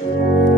Pan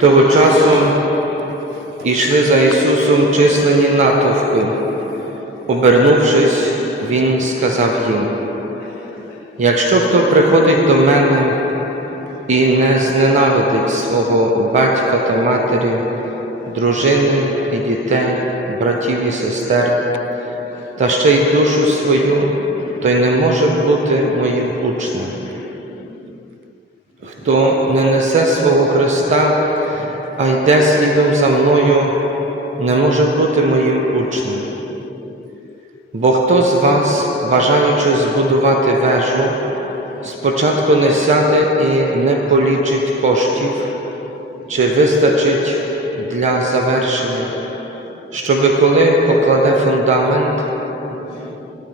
Того часу йшли за Ісусом численні натовпи. Обернувшись, Він сказав їм, Якщо хто приходить до мене і не зненавидить свого батька та матері, дружини і дітей, братів і сестер, та ще й душу свою, той не може бути моїм учнем. Хто не несе свого Христа, а йде слідом за мною, не може бути моїм учнем. Бо хто з вас, бажаючи збудувати вежу, спочатку не сяде і не полічить коштів, чи вистачить для завершення, щоби коли покладе фундамент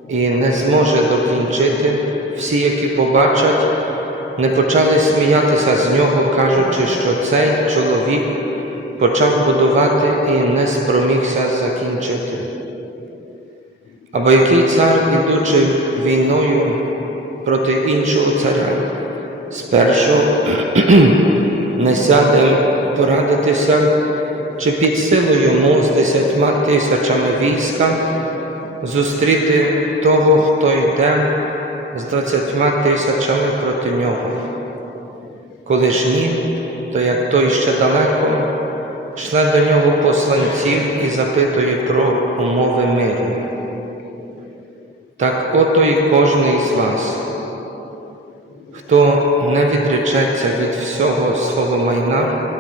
і не зможе докінчити, всі, які побачать, не почали сміятися з нього, кажучи, що цей чоловік почав будувати і не спромігся закінчити. Або який цар, ідучи війною проти іншого царя, спершу не сяде порадитися, чи під силу йому з десятьма тисячами війська зустріти того, хто йде з двадцятьма тисячами проти нього. Коли ж ні, то як той ще далеко, шле до нього посланців і запитує про умови миру. Так ото і кожний з вас, хто не відречеться від всього свого майна,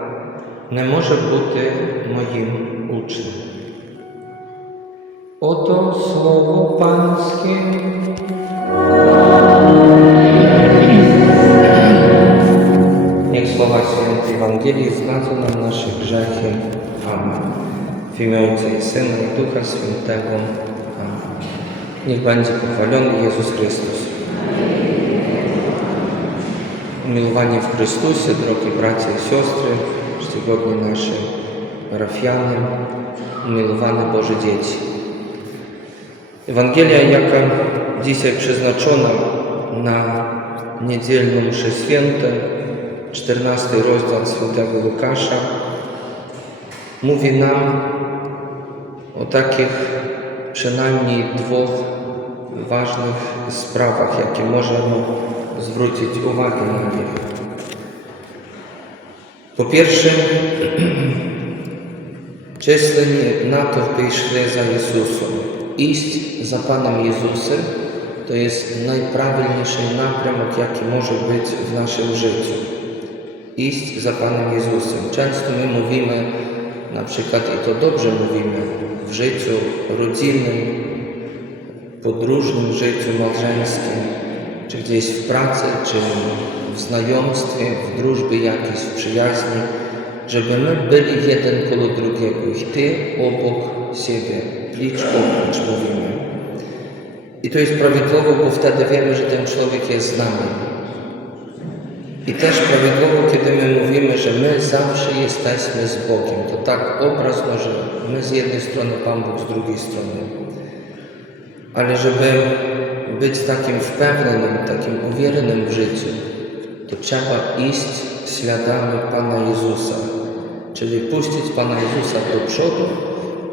не може бути моїм учнем. Ото слово панське. Słowa świętej Ewangelii zgadzą nam nasze grzechy. Amen. W imię Ojca i Syna i Ducha Świętego. Amen. Niech będzie pochwalony Jezus Chrystus. Umiłowani w Chrystusie, drogi bracia i siostry, czcigodni nasze parafiany, umiłowane Boże dzieci. Ewangelia, jaka dzisiaj przeznaczona na niedzielną mszę świętę, 14 rozdział świętego Łukasza, mówi nam o takich przynajmniej dwóch ważnych sprawach, jakie możemy zwrócić uwagę na nich. Po pierwsze, численні натовпи йшли за Ісусом. Ість за Паном Ісусом to jest najprawilniejszy напрямок, jaki może być w naszym życiu. Iść za Panem Jezusem. Często my mówimy, na przykład i to dobrze mówimy, w życiu rodzinnym, podróżnym życiu małżeńskim, czy gdzieś w pracy, czy w znajomstwie, w drużbie jakiejś, w przyjaźni, żeby my byli jeden koło drugiego i ty obok siebie, plicz o plicz mówimy. I to jest prawidłowo, bo wtedy wiemy, że ten człowiek jest z nami. I też prawidłowo, kiedy my mówimy, że my zawsze jesteśmy z Bogiem. To tak obrazno, że my z jednej strony, Pan Bóg z drugiej strony. Ale żeby być takim wpewnionym, takim uwierzonym w życiu, to trzeba iść śladami Pana Jezusa, czyli puścić Pana Jezusa do przodu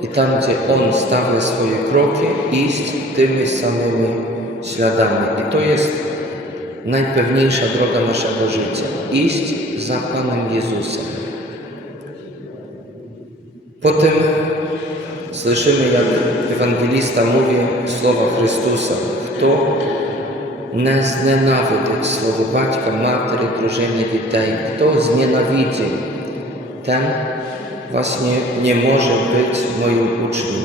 i tam, gdzie On stawia swoje kroki, iść tymi samymi śladami. I to jest najpewniejsza droga naszego życia. Iść za Panem Jezusem. Potem słyszymy, jak ewangelista mówi słowa Chrystusa. Kto не зненавидить свого батька, матері, дружини, дітей, хто znienawidzi, ten właśnie nie może być moim uczniem.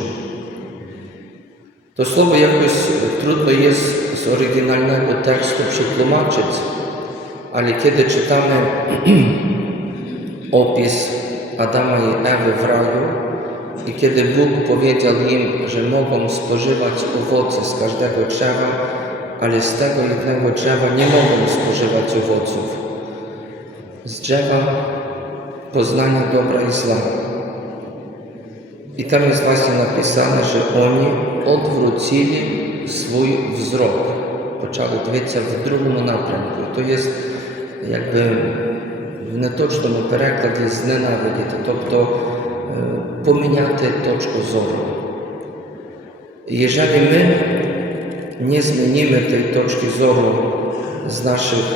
To słowo jakoś trudno jest z oryginalnego tekstu przetłumaczyć, ale kiedy czytamy opis Adama i Ewy w raju i kiedy Bóg powiedział im, że mogą spożywać owoce z każdego drzewa, ale z tego jednego drzewa nie mogą spożywać owoców. Z drzewa poznania dobra i zła. I tam jest właśnie napisane, że oni odwrócili swój wzrok. Почали дивитися в другому напрямку. То є якби в неточному перекладі зненавидіти, тобто е, поміняти точку зору. Jeżeli my nie zmienimy tej toczki zoru z naszych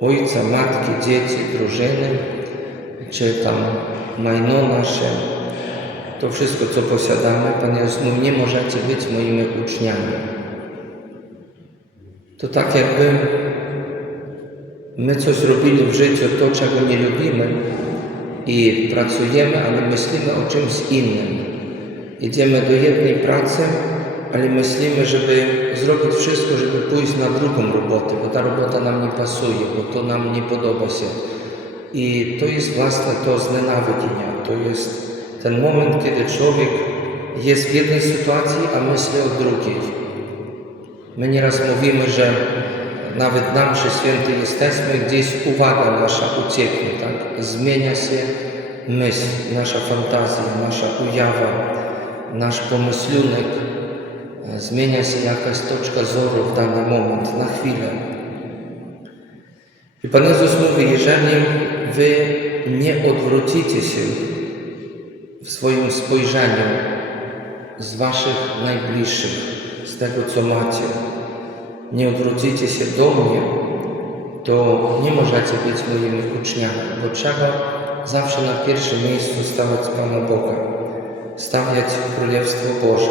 ojca, matki, dzieci, drużyny, czy tam majno nasze, to wszystko, co posiadamy, Pan Jezus mówi, nie możecie być moimi uczniami. To tak jakby my coś robili w życiu, to czego nie lubimy i pracujemy, ale myślimy o czymś innym. Idziemy do jednej pracy, ale myślimy, żeby zrobić wszystko, żeby pójść na drugą robotę, bo ta robota nam nie pasuje, bo to nam nie podoba się. I to jest właśnie to znienawidzenia. To jest ten moment, kiedy człowiek jest w jednej sytuacji, a myśli o drugiej. My nieraz mówimy, że nawet nam przy święty jesteśmy, gdzieś uwaga nasza ucieknie, tak? Zmienia się myśl, nasza fantazja, nasza ujawa, nasz pomyślunek, zmienia się jakaś toczka zoru w dany moment, na chwilę. I Pan Jezus mówi, jeżeli Wy nie odwrócicie się w swoim spojrzeniu z Waszych najbliższych, z tego co macie, nie odwrócicie się do mnie, to nie możecie być moimi uczniami, bo trzeba zawsze na pierwszym miejscu stawiać Pana Boga, stawiać Królestwo Boże,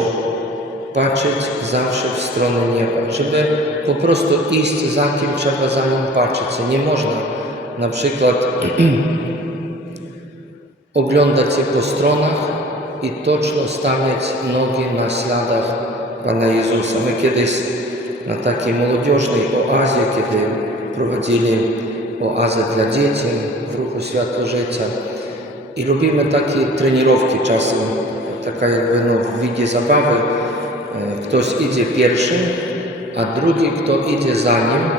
patrzeć zawsze w stronę nieba, żeby po prostu iść za kim trzeba za nim patrzeć. Nie można na przykład oglądać się po stronach i toczno stawiać nogi na śladach Pana Jezusa. My kiedyś na takiej młodzieżnej oazie, kiedy prowadzili oazę dla dzieci w ruchu Światło Życia i robimy takie trenirowki czasem, taka jakby no, w widzie zabawy. E, Ktoś idzie pierwszy, a drugi, kto idzie za nim,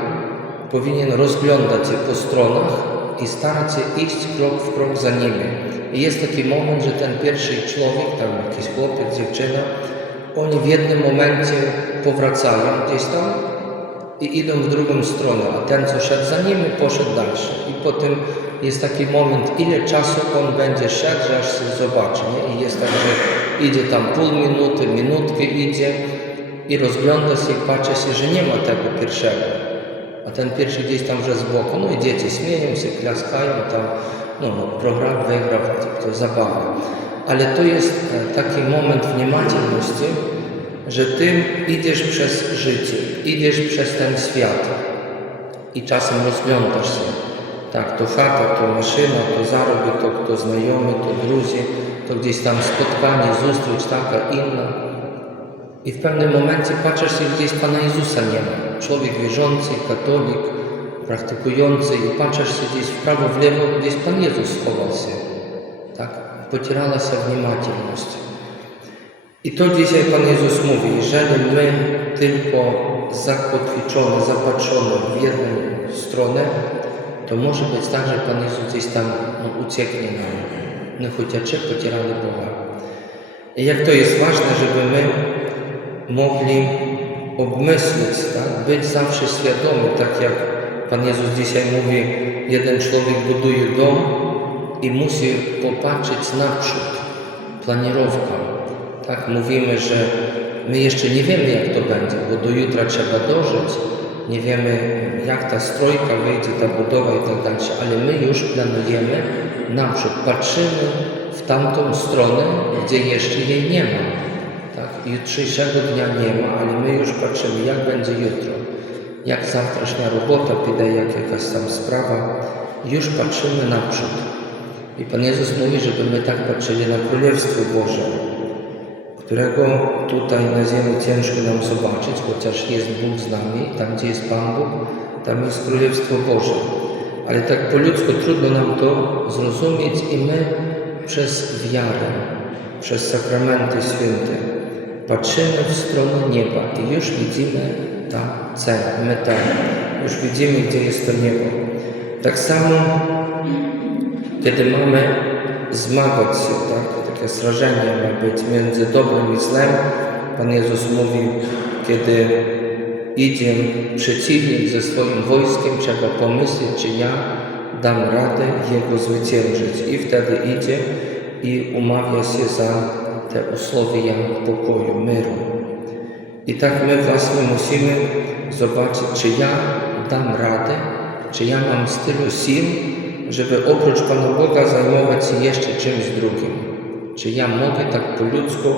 powinien rozglądać się po stronach i starać się iść krok w krok za nimi. I jest taki moment, że ten pierwszy człowiek, tam jakiś chłopiec, dziewczyna, oni w jednym momencie powracają gdzieś tam i idą w drugą stronę, a ten, co szedł za nimi, poszedł dalszy. I potem jest taki moment, ile czasu on będzie szedł, że aż się zobaczy. Nie? I jest tak, że idzie tam pół minuty, minutkę idzie i rozgląda się i patrzy się, że nie ma tego pierwszego. A ten pierwszy gdzieś tam, że z boku, no i dzieci śmieją się, klaskają, tam no, no program wygrał, to, to zabawa. Ale to jest e, taki moment w niemacielności, że Ty idziesz przez życie, idziesz przez ten świat i czasem rozglądasz się. Tak, to chata, to maszyna, to zarobek, to kto znajomy, to druzi, to gdzieś tam spotkanie, zustrój, taka inna. I w pewnym momencie patrzysz się gdzieś Pana Jezusa nie ma. Człowiek wierzący, katolik, praktykujący i patrzysz się gdzieś w prawo, w lewo, gdzieś Pan Jezus schował się. Tak, pocierała się wniemательność. I to dzisiaj Pan Jezus mówi, jeżeli my tylko zakotwiczone, zapatrzone w jedną stronę, to może być tak, że Pan Jezus gdzieś tam no, ucieknie nam. No chociaż pocierali Boga. I jak to jest ważne, żeby my mogli obmyślić, tak? być zawsze świadomy, tak jak Pan Jezus dzisiaj mówi, jeden człowiek buduje dom i musi popatrzeć naprzód, planirowka. Tak, mówimy, że my jeszcze nie wiemy, jak to będzie, bo do jutra trzeba dożyć, nie wiemy, jak ta strojka wyjdzie, ta budowa i tak dalej, ale my już planujemy naprzód, patrzymy w tamtą stronę, gdzie jeszcze jej nie ma. Tak, jutrzejszego dnia nie ma, ale my już patrzymy, jak będzie jutro, jak zawtraśnia robota pójdzie, jak jakaś tam sprawa, już patrzymy naprzód. I Pan Jezus mówi, żeby my tak patrzyli na Królestwo Boże, którego tutaj na ziemi ciężko nam zobaczyć, chociaż jest Bóg z nami, tam gdzie jest Pan Bóg, tam jest Królestwo Boże. Ale tak po ludzku trudno nam to zrozumieć i my przez wiarę, przez sakramenty święte patrzymy w stronę nieba i już widzimy ta cel, metę, już widzimy, gdzie jest to niebo. Tak samo, kiedy mamy zmagać się, tak? takie srażenie ma być między dobrem i złem. Pan Jezus mówi, kiedy idzie przeciwnik ze swoim wojskiem, trzeba pomyśleć, czy ja dam radę jego zwyciężyć. I wtedy idzie i umawia się za te usłowie pokoju, myru. I tak my właśnie musimy zobaczyć, czy ja dam radę, czy ja mam z tylu sił, żeby oprócz Pana Boga zajmować się jeszcze czymś drugim. Czy ja mogę tak po ludzku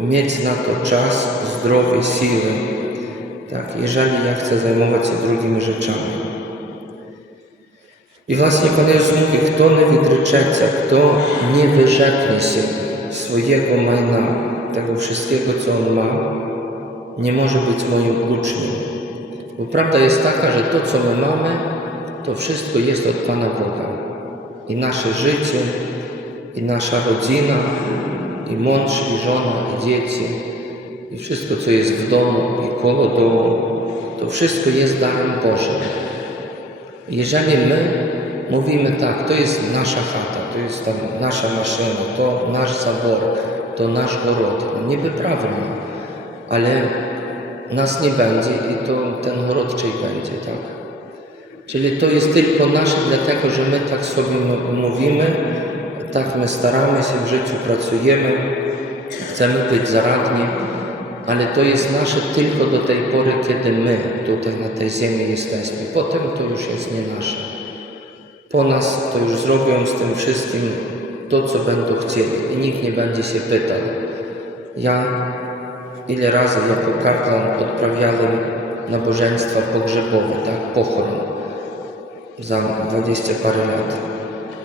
mieć na to czas, zdrowie, siły, tak, jeżeli ja chcę zajmować się drugimi rzeczami. I właśnie Jezus kto nie wydryczece, kto nie wyrzeknie się swojego majna, tego wszystkiego, co on ma, nie może być moim uczniem. Bo prawda jest taka, że to, co my mamy, to wszystko jest od Pana Boga. I nasze życie, i nasza rodzina, i mąż, i żona, i dzieci, i wszystko, co jest w domu, i koło domu, to wszystko jest darem Bożym. Jeżeli my mówimy tak, to jest nasza chata, to jest tam nasza maszyna, to nasz zabor, to nasz ogród, no niby ale nas nie będzie i to ten ogród czyj będzie, tak? Czyli to jest tylko nasze, dlatego że my tak sobie mówimy, tak my staramy się w życiu, pracujemy, chcemy być zaradni, ale to jest nasze tylko do tej pory, kiedy my tutaj na tej ziemi jesteśmy. Potem to już jest nie nasze. Po nas to już zrobią z tym wszystkim to, co będą chcieli i nikt nie będzie się pytał. Ja ile razy jako kapłan odprawiałem nabożeństwa pogrzebowe, tak, pochron za dwadzieścia parę lat.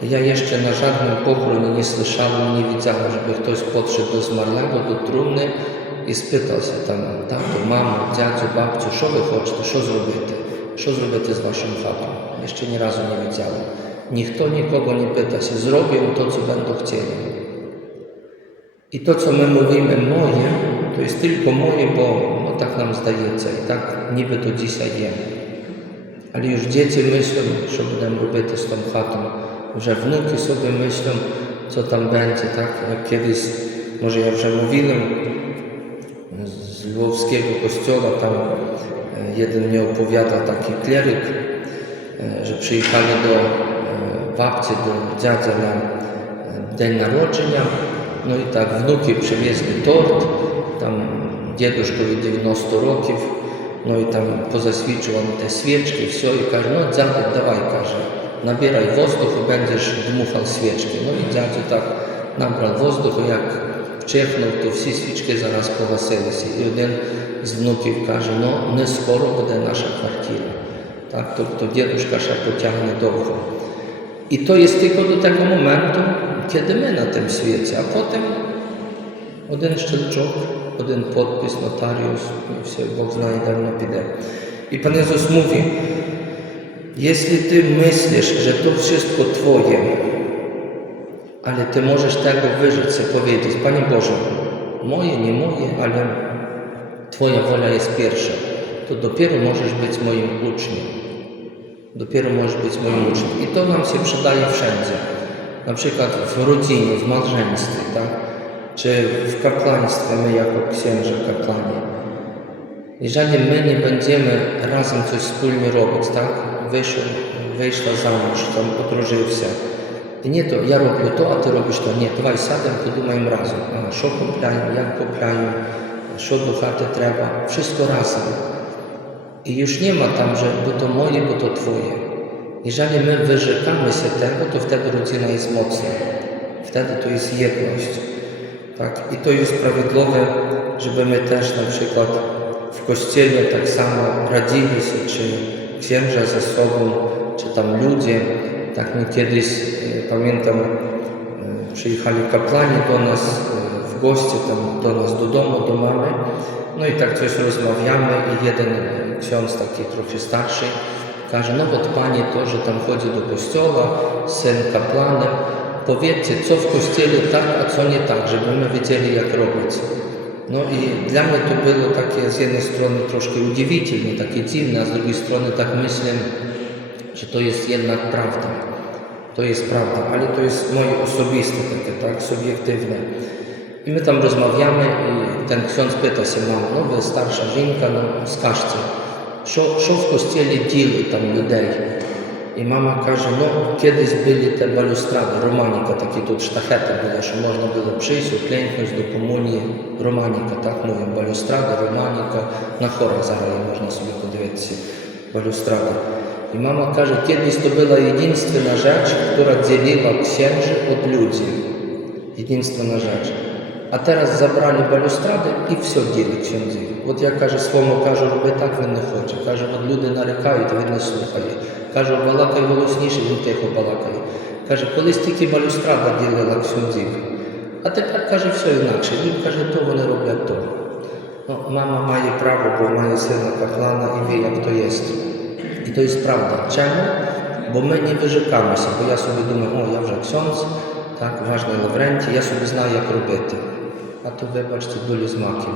Ja jeszcze na żadnym pochronie nie słyszałem, nie widziałem, żeby ktoś podszedł do zmarłego, do trumny i spytał się tam, tato, mamo, dziadziu, babciu, co wy chcecie, co zrobicie, co zrobicie z waszym fatą? Jeszcze nie razu nie widziałem. Niech to nikogo nie pyta się, zrobię to, co będą chcieli. I to, co my mówimy moje, to jest tylko moje, bo no, tak nam zdajecie i tak niby to dzisiaj wiem. Ale już dzieci myślą, co będę robić z tą chatą, że wnuki sobie myślą, co tam będzie, tak? Jak kiedyś, może ja już mówiłem, z Lwowskiego kościoła tam e, jeden mi opowiada taki kleryk, że przyjechali do babci, do dziadzia na день народження. Ну і так, внуки привезли торт, там дідушкові 90 років, ну і там позасвічували те свічки, все, і каже, ну дядя, давай, каже, набирай воздуху, будеш дмухав свічки. Ну і дядя так набрав воздуху, як вчихнув, то всі свічки зараз погасилися. І один з внуків каже, ну не скоро буде наша квартира. Tak, to, to dzieduszka się pociągnie długo. I to jest tylko do tego momentu, kiedy my na tym świecie, a potem один szczelczok, один podpis, notariusz, i все, zna i dawno піде. I Pan Jezus mówi, jeśli Ty myślisz, że to wszystko Twoje, ale Ty możesz tego wyżyć, sobie powiedzieć, Panie Boże, moje, nie moje, ale Twoja wola jest pierwsza, to dopiero możesz być moim uczniem. dopiero możesz być moim uczniem. I to nam się przydaje wszędzie. Na przykład w rodzinie, w małżeństwie, tak? czy w kapłaństwie, my jako księża kapłanie. Jeżeli my nie będziemy razem coś wspólnie robić, tak? Wysz, wyszła za mąż, tam podróżył się. I nie to, ja robię to, a ty robisz to. Nie, dawaj siadam, podumajmy razem. A, co poprawiam, jak poprawiam, co do chaty trzeba. Wszystko razem. I już nie ma tam, że bo to moje, bo to twoje. Jeżeli my wyrzekamy się tego, to wtedy rodzina jest mocna. Wtedy to jest jedność. Tak? I to jest sprawiedliwe, żeby my też na przykład w kościele tak samo radzili się, czy księża ze sobą, czy tam ludzie. Tak my kiedyś, e, pamiętam, e, przyjechali kapłani do nas e, w goście, tam do nas do domu, do mamy. No i tak coś rozmawiamy i jeden ksiądz taki trochę starszy, każe, no nawet panie to, że tam chodzi do kościoła, syn kapłanem, powiedzcie, co w kościele tak, a co nie tak, żebyśmy wiedzieli, jak robić. No i dla mnie to było takie z jednej strony troszkę udziwitelne, takie dziwne, a z drugiej strony tak myślę, że to jest jednak prawda. To jest prawda, ale to jest moje osobiste, takie tak, subiektywne. I my tam rozmawiamy i ten ksiądz pyta się mam, no wy starsza żinka, no skażcie. Що, що в костілі діли там людей? І мама каже, ну кудись були те балюстради, романіка, такі тут штахети були, що можна було прийти, клінкнути до комунії, романіка, так мовимо, балюстради, романіка, на хорах зараз можна собі подивитися, балюстради. І мама каже, кудись то була єдинственна rzecz, яка ділила księży od ludzi. Єдинственна rzecz. A teraz zabrali balustrady i все діли księdzy. От я каже, своєму кажу, роби так, він не хоче. Каже, от люди нарікають, він не слухає. Каже, балакай голосніше, він тихо балакає. Каже, колись тільки балюстрада ділила księdzів. А тепер каже, все інакше. Він каже, то вони роблять то. Ну, мама має право, бо має сина каплана і wie, як то є. І то є правда. Чому? Бо ми не вижикаємося, бо я собі думаю, о, я вже ksiądz, так, важний Лаврентій, я собі знаю, як робити. A to wybaczcie, byli z makiem.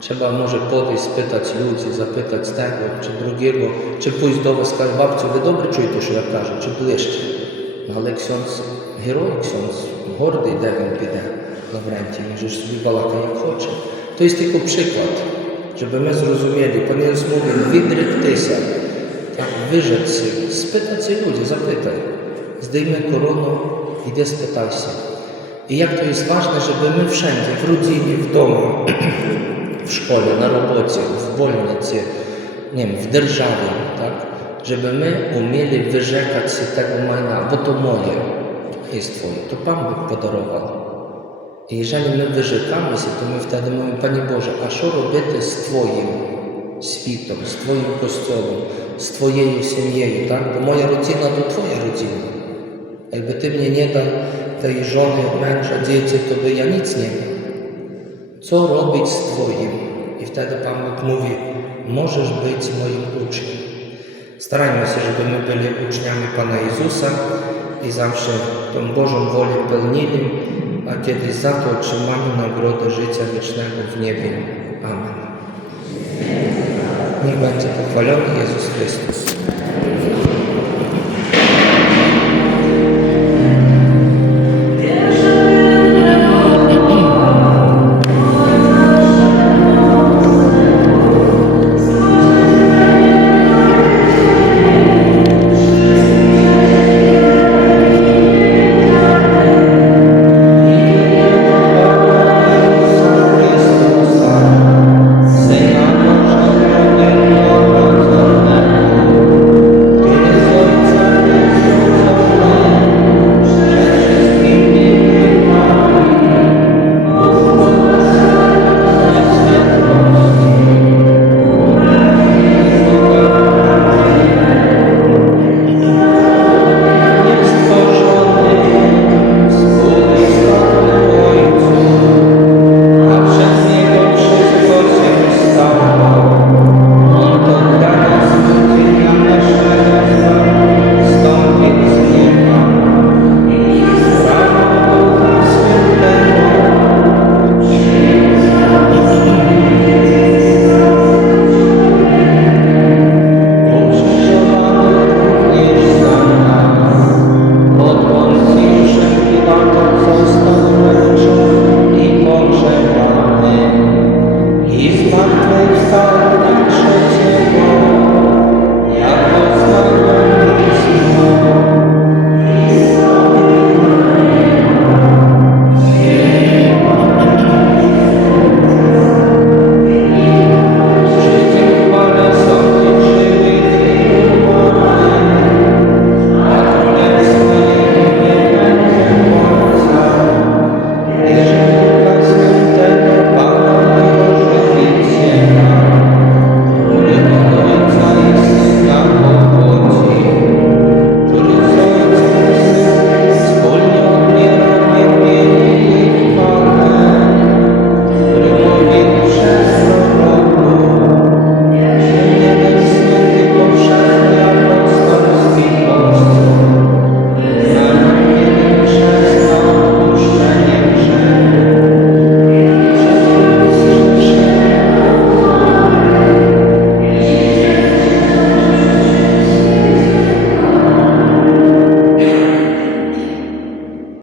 Trzeba może podejść, spytać ludzi, zapytać tego czy drugiego, czy pójść do was, сказати, babciu, ви добре чуєте, що я кажу, чи ближче. Ну, але ksiądz, герой, ksiądz, гордий, де він піде, Лаврентій, він ж собі балакає, як хоче. To jest tylko przykład, żeby my zrozumieli. Pan Jezus mówi, відректися, spytać się ludzi, zapytaj. Zdejmij koronę, idę spytaj się. I jak to jest ważne, żeby my wszędzie, w rodzinie, w domu, w szkole, na robocie, w bolnicy, nie wiem, w dzierżawie, tak? Żeby my umieli wyrzekać się tego majna, bo to moje jest Twoje, to Pan Bóg podarował. I jeżeli my wyrzekamy się, to my wtedy mówimy, Panie Boże, a co robię z Twoim świtą, z Twoim kościołem, z Twojej siemią, tak? Bo moja rodzina to Twoja rodzina. Jakby Ty mnie nie dał tej żony, męża, dzieci, to by ja nic nie miał. Co robić z Twoim? I wtedy Pan Bóg mówi, możesz być moim uczniem. Starajmy się, żeby my byli uczniami Pana Jezusa i zawsze tą Bożą wolę pełnili, a kiedyś za to otrzymamy nagrodę życia wiecznego w niebie. Amen. Niech będzie pochwalony Jezus Chrystus.